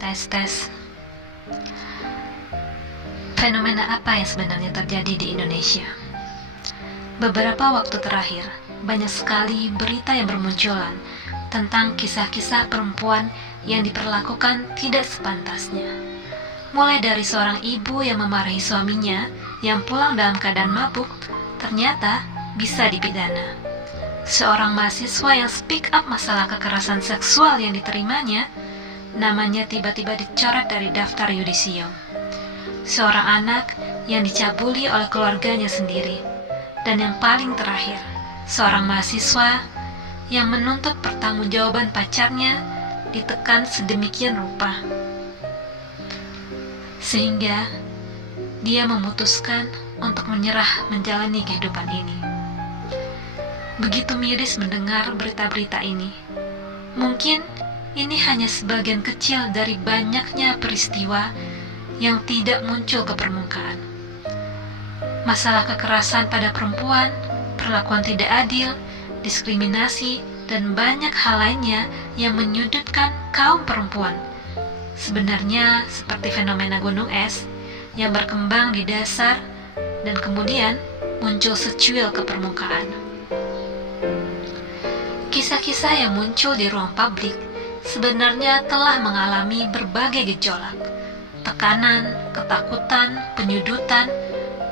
Tes. Fenomena apa yang sebenarnya terjadi di Indonesia? Beberapa waktu terakhir, banyak sekali berita yang bermunculan tentang kisah-kisah perempuan yang diperlakukan tidak sepantasnya. Mulai dari seorang ibu yang memarahi suaminya yang pulang dalam keadaan mabuk, ternyata bisa dipidana. Seorang mahasiswa yang speak up masalah kekerasan seksual yang diterimanya, namanya tiba-tiba dicoret dari daftar yudisium. Seorang anak yang dicabuli oleh keluarganya sendiri. Dan yang paling terakhir, seorang mahasiswa yang menuntut pertanggungjawaban pacarnya ditekan sedemikian rupa, sehingga dia memutuskan untuk menyerah menjalani kehidupan ini. Begitu miris mendengar berita-berita ini. Mungkin ini hanya sebagian kecil dari banyaknya peristiwa yang tidak muncul ke permukaan. Masalah kekerasan pada perempuan, perlakuan tidak adil, diskriminasi, dan banyak hal lainnya yang menyudutkan kaum perempuan. Sebenarnya seperti fenomena gunung es yang berkembang di dasar dan kemudian muncul secuil ke permukaan. Kisah-kisah yang muncul di ruang publik sebenarnya telah mengalami berbagai gejolak, tekanan, ketakutan, penyudutan,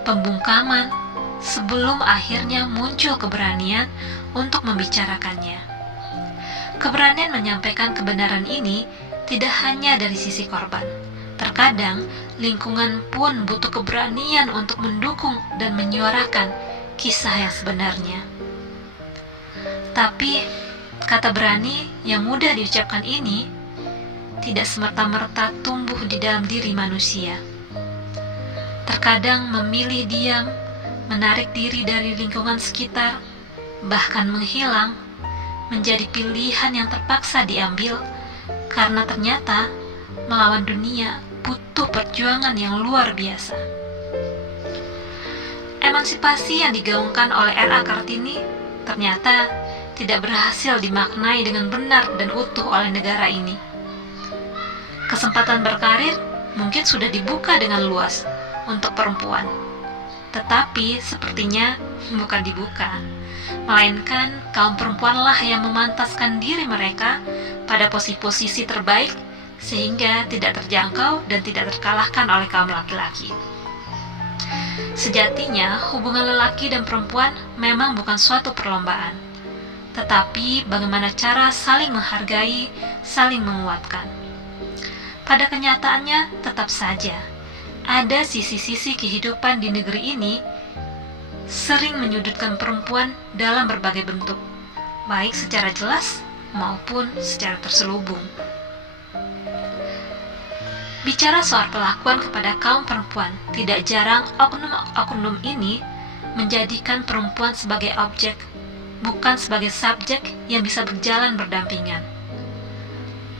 pembungkaman, sebelum akhirnya muncul keberanian untuk membicarakannya. Keberanian menyampaikan kebenaran ini tidak hanya dari sisi korban. Terkadang, lingkungan pun butuh keberanian untuk mendukung dan menyuarakan kisah yang sebenarnya. Tapi, kata berani yang mudah diucapkan ini tidak semerta-merta tumbuh di dalam diri manusia. Terkadang memilih diam, menarik diri dari lingkungan sekitar, bahkan menghilang, menjadi pilihan yang terpaksa diambil karena ternyata melawan dunia butuh perjuangan yang luar biasa. Emansipasi yang digaungkan oleh R.A. Kartini ternyata tidak berhasil dimaknai dengan benar dan utuh oleh negara ini. Kesempatan berkarir mungkin sudah dibuka dengan luas untuk perempuan, tetapi sepertinya bukan dibuka, melainkan kaum perempuanlah yang memantaskan diri mereka pada posisi-posisi terbaik sehingga tidak terjangkau dan tidak terkalahkan oleh kaum laki-laki. Sejatinya, hubungan lelaki dan perempuan memang bukan suatu perlombaan, tetapi bagaimana cara saling menghargai, saling menguatkan. Pada kenyataannya, tetap saja ada sisi-sisi kehidupan di negeri ini sering menyudutkan perempuan dalam berbagai bentuk, baik secara jelas maupun secara terselubung. Bicara soal perlakuan kepada kaum perempuan, tidak jarang oknum-oknum ini menjadikan perempuan sebagai objek, bukan sebagai subjek yang bisa berjalan berdampingan.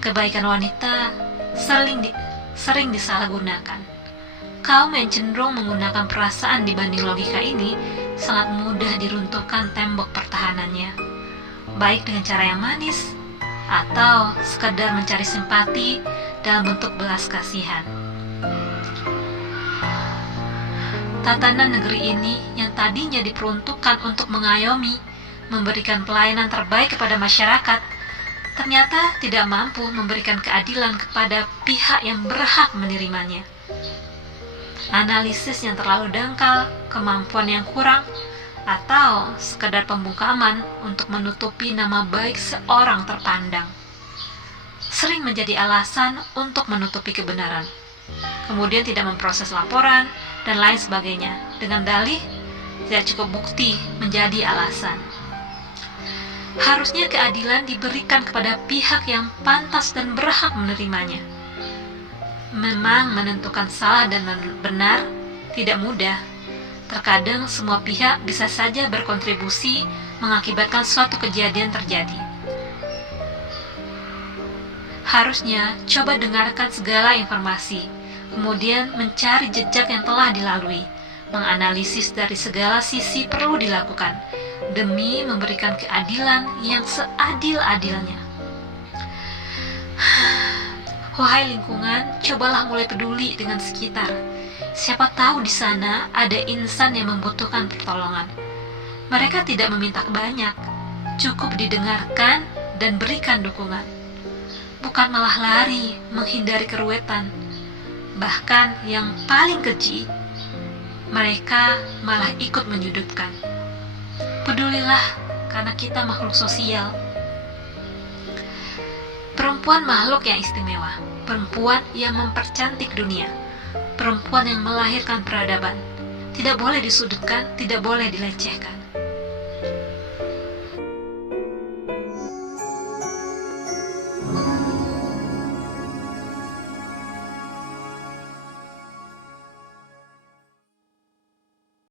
Kebaikan wanita sering disalahgunakan. Kaum yang cenderung menggunakan perasaan dibanding logika ini sangat mudah diruntuhkan tembok pertahanannya, baik dengan cara yang manis atau sekadar mencari simpati dalam bentuk belas kasihan. Tatanan negeri ini yang tadinya diperuntukkan untuk mengayomi, memberikan pelayanan terbaik kepada masyarakat, ternyata tidak mampu memberikan keadilan kepada pihak yang berhak menerimanya. Analisis yang terlalu dangkal, kemampuan yang kurang, atau sekadar pembungkaman untuk menutupi nama baik seorang terpandang sering menjadi alasan untuk menutupi kebenaran, kemudian tidak memproses laporan, dan lain sebagainya, dengan dalih tidak cukup bukti menjadi alasan. Harusnya keadilan diberikan kepada pihak yang pantas dan berhak menerimanya. Memang menentukan salah dan benar tidak mudah. Terkadang semua pihak bisa saja berkontribusi mengakibatkan suatu kejadian terjadi. Harusnya coba dengarkan segala informasi, kemudian mencari jejak yang telah dilalui, menganalisis dari segala sisi perlu dilakukan, demi memberikan keadilan yang seadil-adilnya. Wahai lingkungan, cobalah mulai peduli dengan sekitar. Siapa tahu di sana ada insan yang membutuhkan pertolongan. Mereka tidak meminta banyak, cukup didengarkan dan berikan dukungan. Bukan malah lari, menghindari keruwetan. Bahkan yang paling keji, mereka malah ikut menyudutkan. Pedulilah, karena kita makhluk sosial. Perempuan makhluk yang istimewa, perempuan yang mempercantik dunia, perempuan yang melahirkan peradaban. Tidak boleh disudutkan, tidak boleh dilecehkan.